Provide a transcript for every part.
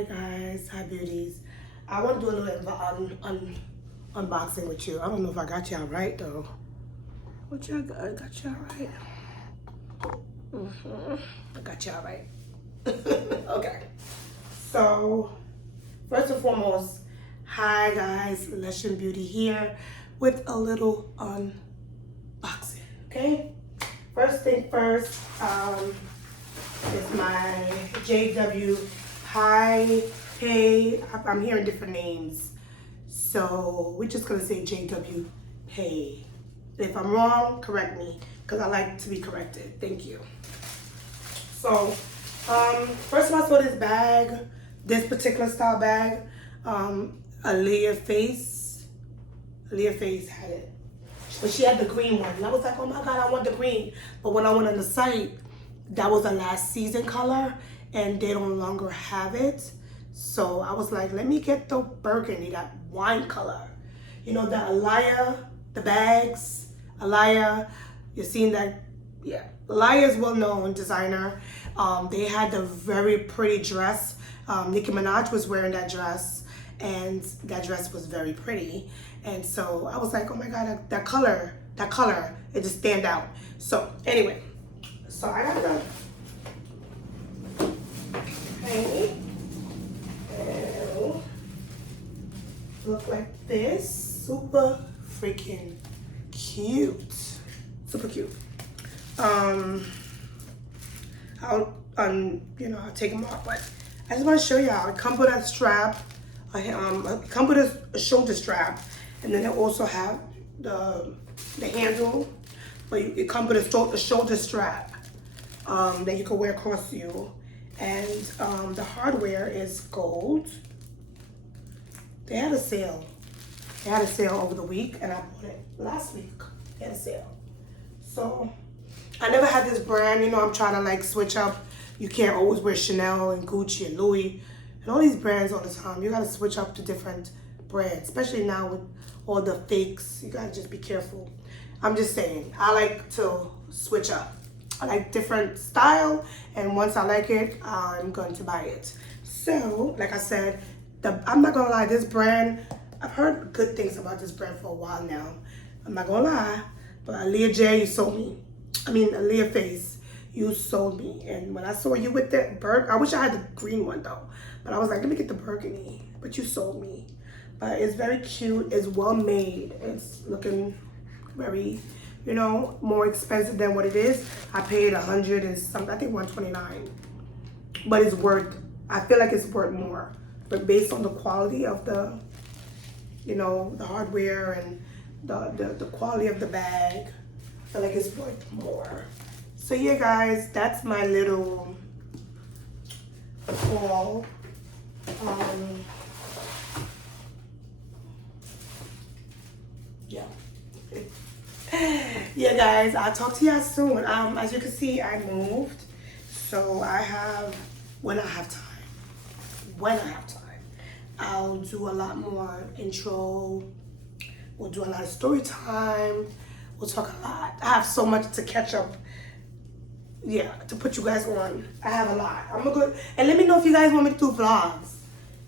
Hey guys, hi beauties. I want to do a little unboxing with you. I don't know if I got y'all right though. What y'all got y'all right? I got y'all right. Okay. So first and foremost, hi guys, Leshen Beauty here with a little unboxing. Okay. First thing first, it's my JW High Pay. I'm hearing different names, so we're just gonna say JW Pay. If I'm wrong, correct me, because I like to be corrected. Thank you. So, first time I saw this bag, this particular style bag, Aaliyah Face had it. But she had the green one. And I was like, oh my God, I want the green. But when I went on the site, that was a last season color and they no longer have it. So I was like, let me get the burgundy, that wine color. You know, the Alaya, the bags, Alaya, you've seen that, yeah. Alaya is well-known designer. They had the very pretty dress. Nicki Minaj was wearing that dress and that dress was very pretty. And so I was like, oh my God, that color, it just stand out. So anyway, so I got the paint. Look like this. Super freaking cute. Super cute. I'll take them off, but I just want to show y'all. It comes with a strap. It comes with a shoulder strap, and then it also have the handle, but it comes with a shoulder strap that you can wear across you, and the hardware is gold. They had a sale. They had a sale over the week, and I bought it last week. They had a sale. So I never had this brand. You know, I'm trying to like switch up. You can't always wear Chanel and Gucci and Louis and all these brands all the time. You gotta switch up to different brands, especially now with all the fakes. You gotta just be careful. I'm just saying, I like to switch up. I like different style, and once I like it, I'm going to buy it. So, like I said, I'm not gonna lie, this brand, I've heard good things about this brand for a while now. I'm not gonna lie, but Aaliyah J, you sold me. I mean, Aaliyah Face, you sold me. And when I saw you with the I wish I had the green one though, but I was like, let me get the burgundy, but you sold me. But it's very cute, it's well made, it's looking very, you know, more expensive than what it is. I paid 100 and something, I think 129, but it's worth, I feel like it's worth more. But based on the quality of the, you know, the hardware and the quality of the bag, I feel like it's worth more. So yeah, guys, that's my little haul. Yeah. Yeah, guys, I'll talk to y'all soon. As you can see, I moved, so I have, when I have time, I'll do a lot more intro. We'll do a lot of story time. We'll talk a lot. I have so much to catch up. Yeah, to put you guys on. I have a lot. I'm gonna go, and let me know if you guys want me to do vlogs,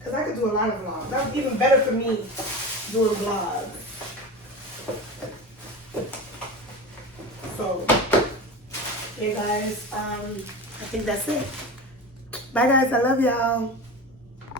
cause I could do a lot of vlogs. That's even better for me, doing vlogs. So, hey guys, I think that's it. Bye guys, I love y'all.